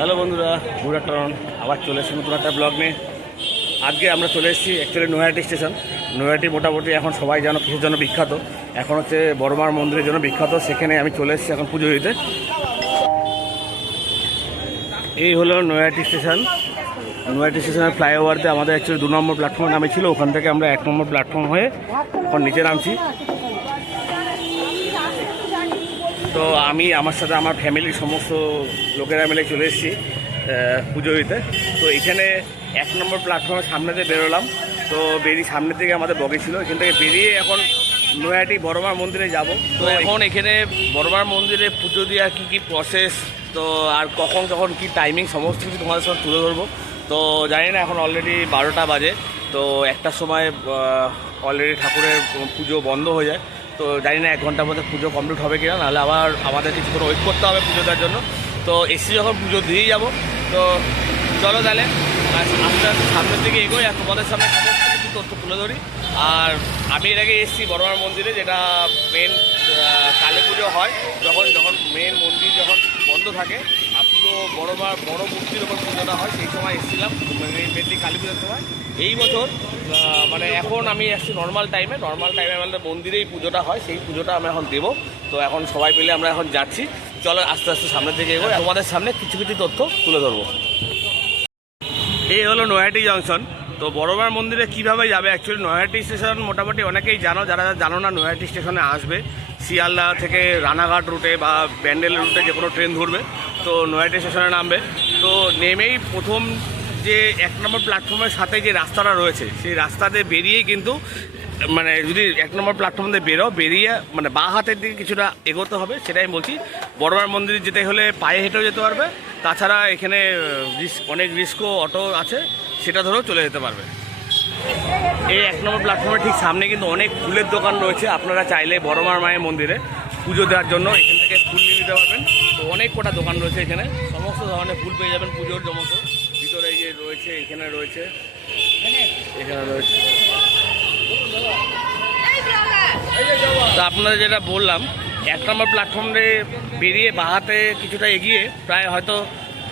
Hello বন্ধুরা, good afternoon. আবার চলে এসেছি নতুন একটা ব্লগ নিয়ে। আজকে আমরা চলে এসেছি অ্যাকচুয়ালি নৈহাটি স্টেশন। নৈহাটি মোটামুটি এখন সবাই যেন কিসের জন্য বিখ্যাত, এখন হচ্ছে বড়মার মন্দিরের জন্য বিখ্যাত। সেখানে আমি চলে এসেছি এখন পুজো দিতে। এই হলো নৈহাটি স্টেশন। নৈহাটি স্টেশনের ফ্লাইওভারতে আমাদের অ্যাকচুয়ালি 2 নম্বর প্ল্যাটফর্মে নামেছিল, ওখান থেকে আমরা 1 নম্বর প্ল্যাটফর্ম হয়ে এখন নিচে নামছি। তো আমি আমার সাথে আমার ফ্যামিলির সমস্ত লোকেরা মিলে চলে এসেছি পুজো দিতে। তো এখানে 1 নম্বর প্ল্যাটফর্মের সামনে দিয়ে বেরোলাম। তো সামনের দিকে আমাদের বগি ছিল, এখান থেকে বেরিয়ে এখন নৈহাটি বড়মার মন্দিরে যাব। তো এখন এখানে বড়মার মন্দিরে পুজো দেওয়ার কী প্রসেস, তো আর কখন কখন কী টাইমিং, সমস্ত কিছু তোমাদের সঙ্গে তুলে ধরবো। তো জানি না, এখন অলরেডি 12টা বাজে। তো 1টার সময় অলরেডি ঠাকুরের পুজো বন্ধ হয়ে যায়। তো জানি না 1 ঘন্টার মধ্যে পুজো কমপ্লিট হবে কিনা, নাহলে আবার আমাদের কিছুক্ষণ ওয়েট করতে হবে পুজো দেওয়ার জন্য। তো এসছি যখন পুজো দিয়েই যাব। তো চলো তাহলে আস্তে আস্তে সামনের দিকে এগোই, আর তোমাদের সামনে সমস্ত কিছু তথ্য তুলে ধরি। আর আমি এর আগে এসেছি বড়মার মন্দিরে, যেটা মেন কালী পুজো হয় যখন মেন মন্দির যখন বন্ধ থাকে, পুরো বড় মূর্তির ওপর পুজোটা হয়, সেই সময় এসেছিলাম মেনলি কালী পুজোর সময়। এই বছর মানে এখন আমি আসছি নর্মাল টাইমে আমাদের মন্দিরেই পুজোটা হয়, সেই পুজোটা আমরা এখন দেবো। তো এখন সবাই মিলে আমরা এখন যাচ্ছি। চলো আস্তে আস্তে সামনের দিকে এগোই, তোমাদের সামনে কিছু কিছু তথ্য তুলে ধরবো। এই হলো নৈহাটি জংশন। তো বড়মার মন্দিরে কীভাবে যাবে, অ্যাকচুয়ালি নৈহাটি স্টেশন মোটামুটি অনেকেই জানো, যারা জানো না নৈহাটি স্টেশনে আসবে শিয়ালদা থেকে রানাঘাট রুটে বা ব্যান্ডেল রুটে যে কোনো ট্রেন ধরবে, তো নৈহাটি স্টেশনে নামবে। তো নেমেই প্রথম যে 1 নম্বর প্ল্যাটফর্মের সাথে যে রাস্তাটা রয়েছে, সেই রাস্তাতে বেরিয়েই কিন্তু মানে যদি 1 নম্বর প্ল্যাটফর্ম দিয়ে বেরিয়ে মানে বাঁ হাতের দিকে কিছুটা এগোতে হবে। সেটাই বলছি, বড়মার মন্দিরে যেতে হলে পায়ে হেঁটেও যেতে পারবে, তাছাড়া এখানে অনেক রিস্কও অটো আছে, সেটা ধরেও চলে যেতে পারবে। এই 1 নম্বর প্ল্যাটফর্মের ঠিক সামনে কিন্তু অনেক ফুলের দোকান রয়েছে। আপনারা চাইলে বড়মার মায়ের মন্দিরে পুজো দেওয়ার জন্য এখান থেকে ফুল নিয়ে নিতে পারবেন। তো অনেক কটা দোকান রয়েছে এখানে, সমস্ত ধরনের ফুল পেয়ে যাবেন পুজোর জমতো। ভিতরে যে রয়েছে, এখানে রয়েছে, তো আপনারা যেটা বললাম, 1 নম্বর প্ল্যাটফর্মে বেরিয়ে বাহাতে কিছুটা এগিয়ে প্রায় হয়তো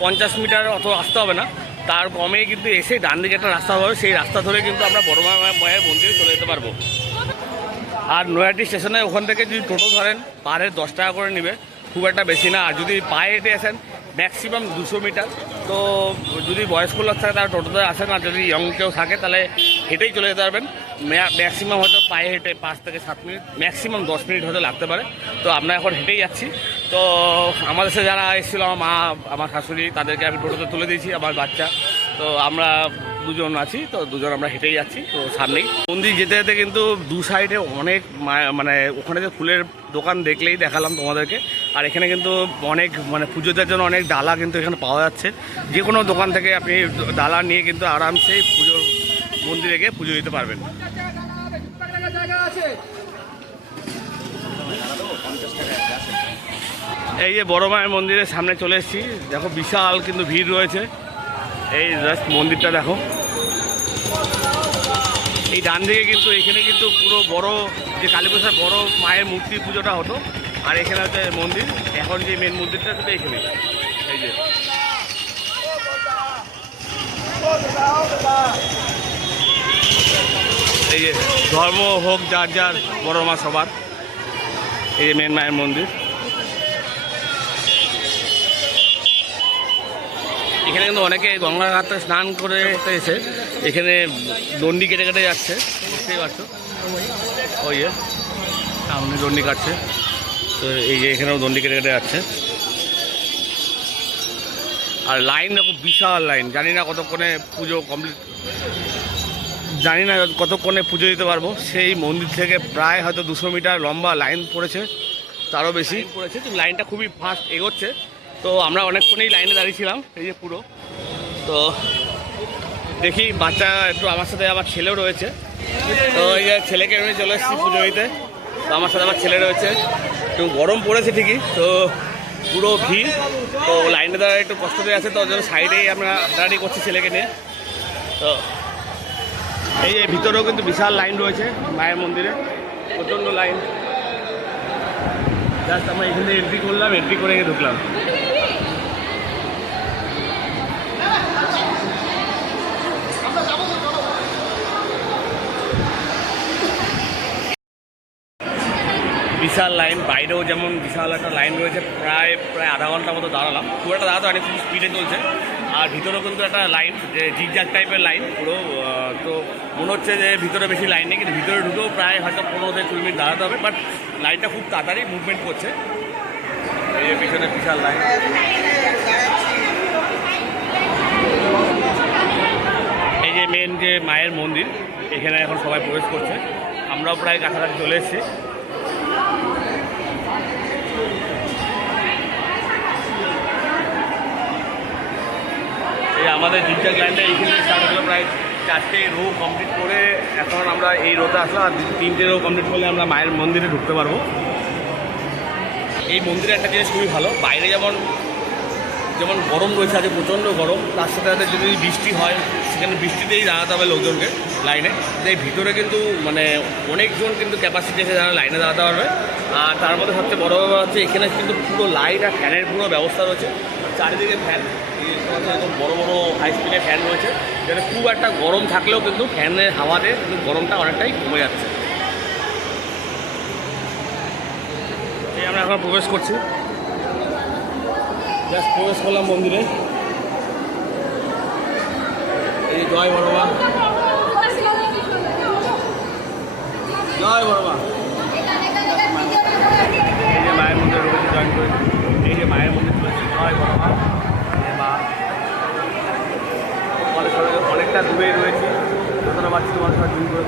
50 মিটার অত আসতে হবে না, তার কমে কিন্তু এসে ডান দিকে একটা রাস্তা হবে, সেই রাস্তা ধরে কিন্তু আমরা বড়মা মায়ের মন্দিরে চলে যেতে পারবো। আর নৈহাটি স্টেশনে ওখান থেকে যদি টোটো ধরেন পার হেড 10 টাকা করে নেবে, খুব একটা বেশি না। আর যদি পায়ে হেঁটে আসেন ম্যাক্সিমাম 200 মিটার। তো যদি বয়স্ক লোক থাকে তারা টোটোতে আসেন, আর যদি ইয়ং কেউ থাকে তাহলে হেঁটেই চলে যেতে পারবেন। ম্যাক্সিমাম হয়তো পায়ে হেঁটে 5 থেকে 7 মিনিট, ম্যাক্সিমাম 10 মিনিট হয়তো লাগতে পারে। তো আমরা এখন হেঁটেই যাচ্ছি। তো আমাদের সাথে যারা এসেছিলো, আমার মা, আমার শাশুড়ি, তাদেরকে আমি টোটোতে তুলে দিয়েছি, আমার বাচ্চা। তো আমরা 2 জন আছি, তো 2 জন আমরা হেঁটেই যাচ্ছি। তো সামনেই মন্দির যেতে যেতে কিন্তু 2 সাইডে অনেক মানে ওখানে যে ফুলের দোকান দেখলেই দেখালাম তোমাদেরকে। আর এখানে কিন্তু অনেক মানে পুজো দেওয়ার জন্য অনেক ডালা কিন্তু এখানে পাওয়া যাচ্ছে। যে কোনো দোকান থেকে আপনি ডালা নিয়ে কিন্তু আরামসে পুজোর মন্দিরে গিয়ে পুজো দিতে পারবেন। এই যে বড় মায়ের মন্দিরের সামনে চলে এসেছি, দেখো বিশাল কিন্তু ভিড় রয়েছে। এই জাস্ট মন্দিরটা দেখো, এই ডান দিকে কিন্তু এখানে কিন্তু পুরো বড় যে কালীপূজার বড় মায়ের মূর্তি পুজোটা হতো। আর এখানে হচ্ছে মন্দির, এখন যে মেন মন্দিরটা সেটা এখানে। এই যে ধর্ম হোক যার যার, বড় মা সবার। এই যে মেন মায়ের মন্দির, এখানে কিন্তু অনেকে গঙ্গার ঘাটে স্নান করে এসে এখানে দণ্ডি কেটে কেটে যাচ্ছে, বুঝতেই পারছো। ওই যে সামনে দণ্ডি কাটছে, তো এই যে এখানেও দণ্ডি কেটে কেটে যাচ্ছে। আর লাইন দেখো, বিশাল লাইন। জানি না কতক্ষণে পুজো কমপ্লিট, জানি না কতক্ষণে পুজো দিতে পারবো। সেই মন্দির থেকে প্রায় হয়তো 200 মিটার লম্বা লাইন পড়েছে, তারও বেশি পড়েছে। তো লাইনটা খুবই ফাস্ট এগোচ্ছে। তো আমরা অনেকক্ষণই লাইনে দাঁড়িয়েছিলাম, এই যে পুরো। তো দেখি বাচ্চা একটু, আমার সাথে আমার ছেলেও রয়েছে। তো এই যে ছেলেকে আমি চলে এসেছি পুজো দিতে। তো আমার সাথে আমার ছেলে রয়েছে। একটু গরম পড়েছে ঠিকই, তো পুরো ভিড়। তো লাইনে দাঁড়া একটু কষ্ট হয়ে আছে, তো ওই জন্য সাইডেই আমরা দাঁড়ানি করছি ছেলেকে নিয়ে। তো এই যে ভিতরেও কিন্তু বিশাল লাইন রয়েছে মায়ের মন্দিরে, প্রচণ্ড লাইন। জাস্ট আমরা এখান থেকে এন্ট্রি করলাম, এন্ট্রি করে ঢুকলাম। বিশাল লাইন, বাইরেও যেমন বিশাল একটা লাইন রয়েছে, প্রায় আধা ঘন্টার মতো দাঁড়ালাম। খুব একটা দাঁড়াতে অনেক খুব স্পিডে চলছে। আর ভিতরেও কিন্তু একটা লাইন, যে জিগজ্যাগ টাইপের লাইন পুরো। তো মনে হচ্ছে যে ভিতরে বেশি লাইন নেই, কিন্তু ভিতরে ঢুকেও প্রায় হয়তো 15-20 মিনিট দাঁড়াতে হবে। বাট লাইনটা খুব তাড়াতাড়ি মুভমেন্ট করছে। এই যে পিছনে বিশাল লাইন। এই যে মেন যে মায়ের মন্দির, এখানে এখন সবাই প্রবেশ করছে। আমরাও প্রায় কাছাকাছি চলে এসেছি। এই আমাদের জিগজ্যাগ লাইনটা এইখানে স্টার্ট হলো, প্রায় 4টে রো কমপ্লিট করে এখন আমরা এই রোতে আসলাম। আর 3টে রো কমপ্লিট করলে আমরা মায়ের মন্দিরে ঢুকতে পারবো। এই মন্দিরে একটা জিনিস খুবই ভালো, বাইরে যেমন গরম রয়েছে, আজকে প্রচণ্ড গরম, তার সাথে সাথে যদি বৃষ্টি হয় সেখানে বৃষ্টিতেই দাঁড়াতে হবে লোকজনকে লাইনে। এই ভিতরে কিন্তু মানে অনেকজন কিন্তু ক্যাপাসিটি আছে যারা লাইনে দাঁড়াতে পারবে। আর তার মধ্যে সবচেয়ে বড় ব্যাপার হচ্ছে এখানে কিন্তু পুরো লাইট আর ফ্যানের পুরো ব্যবস্থা রয়েছে। চারিদিকে ফ্যান, এরকম বড় বড় হাই স্পিডে ফ্যান রয়েছে, যেটা খুব একটা গরম থাকলেও কিন্তু ফ্যানের হাওয়াতে কিন্তু গরমটা অনেকটাই কমে যাচ্ছে। এই আমরা এখন প্রবেশ করছি, জাস্ট প্রবেশ করলাম মন্দিরে। এই জয় বড় মা, জয় বড় মা। এই যে মায়ের মন্দিরে রয়েছে, জয়েন করে এই যে মায়ের মন্দির রয়েছে, জয় বড় মা। মা অনেকটা দূরে রয়েছে, যতটা পাচ্ছি তোমার সাথে জুম করে।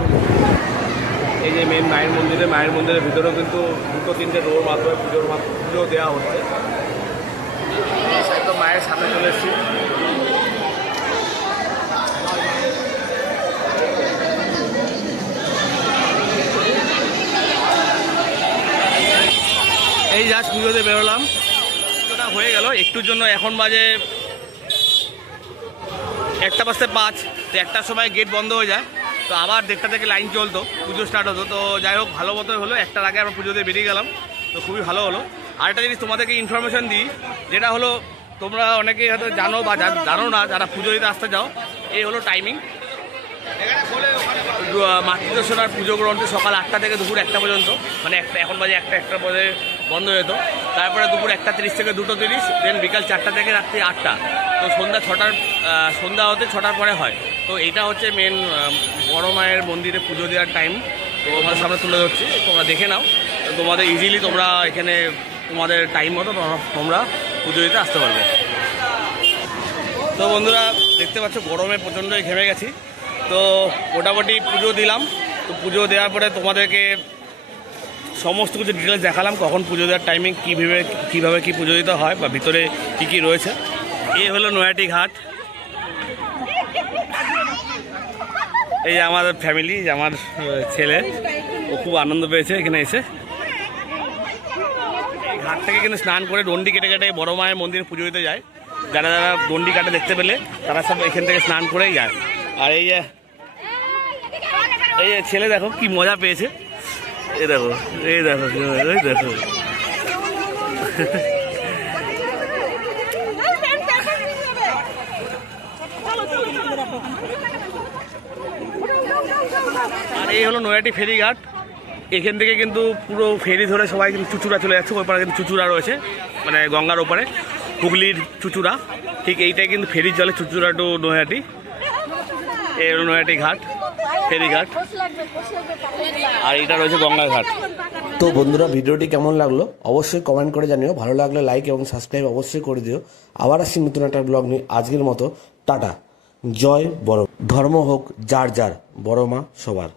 এই যে মেন মায়ের মন্দিরের ভিতরেও কিন্তু 2-3টে রোর মাধ্যমে পুজো দেওয়া হচ্ছে। একদম মায়ের সামনে চলে এসেছি। এই জাস্ট পুজোতে বেরোলাম, পুজোটা হয়ে গেল একটুর জন্য। এখন বাজে 1:05, তো 1টার সময় গেট বন্ধ হয়ে যায়। তো আবার 1টা থেকে লাইন চলতো, পুজো স্টার্ট হতো। তো যাই হোক, ভালো মতোই হলো। 1টার আগে আমরা পুজোতে বেরিয়ে গেলাম, তো খুবই ভালো হলো। আরেকটা জিনিস তোমাদেরকে ইনফরমেশন দিই, যেটা হলো তোমরা অনেকেই হয়তো জানো বা জানো না, যারা পুজো দিতে আসতে যাও। এই হলো টাইমিং। মাতৃদর্শন আর পুজো গ্রহণটি সকাল 8টা থেকে দুপুর 1টা পর্যন্ত, মানে এখন বাজে 1টা পরে বন্ধ হয়ে যেত। তারপরে দুপুর 1:30 থেকে 2:30, দেন বিকাল 4টা থেকে রাত্রি 8টা। তো সন্ধ্যা হতে 6টার পরে হয়। তো এইটা হচ্ছে মেন বড় মায়ের মন্দিরে পুজো দেওয়ার টাইম। তো তোমাদের সামনে তুলে ধরছি, তোমরা দেখে নাও। তোমাদের ইজিলি তোমরা এখানে তোমাদের টাইম মতো তোমরা পুজো দিতে আসতে পারবে। তো বন্ধুরা দেখতে পাচ্ছ, গরমে প্রচণ্ডই ঘেমে গেছি। তো মোটামুটি পুজো দিলাম। তো পুজো দেওয়ার পরে তোমাদেরকে সমস্ত কিছু ডিটেলস দেখালাম, কখন পুজো দেওয়ার টাইমিং, কীভাবে কী পুজো দিতে হয় বা ভিতরে কী রয়েছে। এই হলো নৈহাটি ঘাট। এই যে আমার ফ্যামিলি, আমার ছেলে, ও খুব আনন্দ পেয়েছে এখানে এসে। এই ঘাট থেকে কিন্তু স্নান করে ডন্ডি কেটে বড় মায়ের মন্দিরে পুজো দিতে যায়। যারা ডন্ডি কাটে দেখতে পেলে তারা সব এখান থেকে স্নান করেই যায়। আর এই যে ছেলে দেখো কি মজা পেয়েছে, এই দেখো। আর এই হলো নৈহাটি ফেরিঘাট। এখান থেকে কিন্তু পুরো ফেরি ধরে সবাই কিন্তু চুচুড়া চলে যাচ্ছে। ওই পারে কিন্তু চুচুড়া রয়েছে, মানে গঙ্গার ওপারে, হুগলির চুচুড়া। ঠিক এইটাই কিন্তু ফেরি চলে, চুচুড়া টু নৈহাটি। এই হলো নৈহাটি ঘাট, ফেরিঘাট। আর এটা রয়েছে গঙ্গা ঘাট। তো বন্ধুরা, ভিডিওটি কেমন লাগলো অবশ্যই কমেন্ট করে জানিও। ভালো লাগলে লাইক এবং সাবস্ক্রাইব অবশ্যই করে দিও। আবার আসছি নতুন একটা ব্লগ নিয়ে। আজকের মতো টাটা। জয় বড়। ধর্ম হোক যার যার, বড় মা সবার।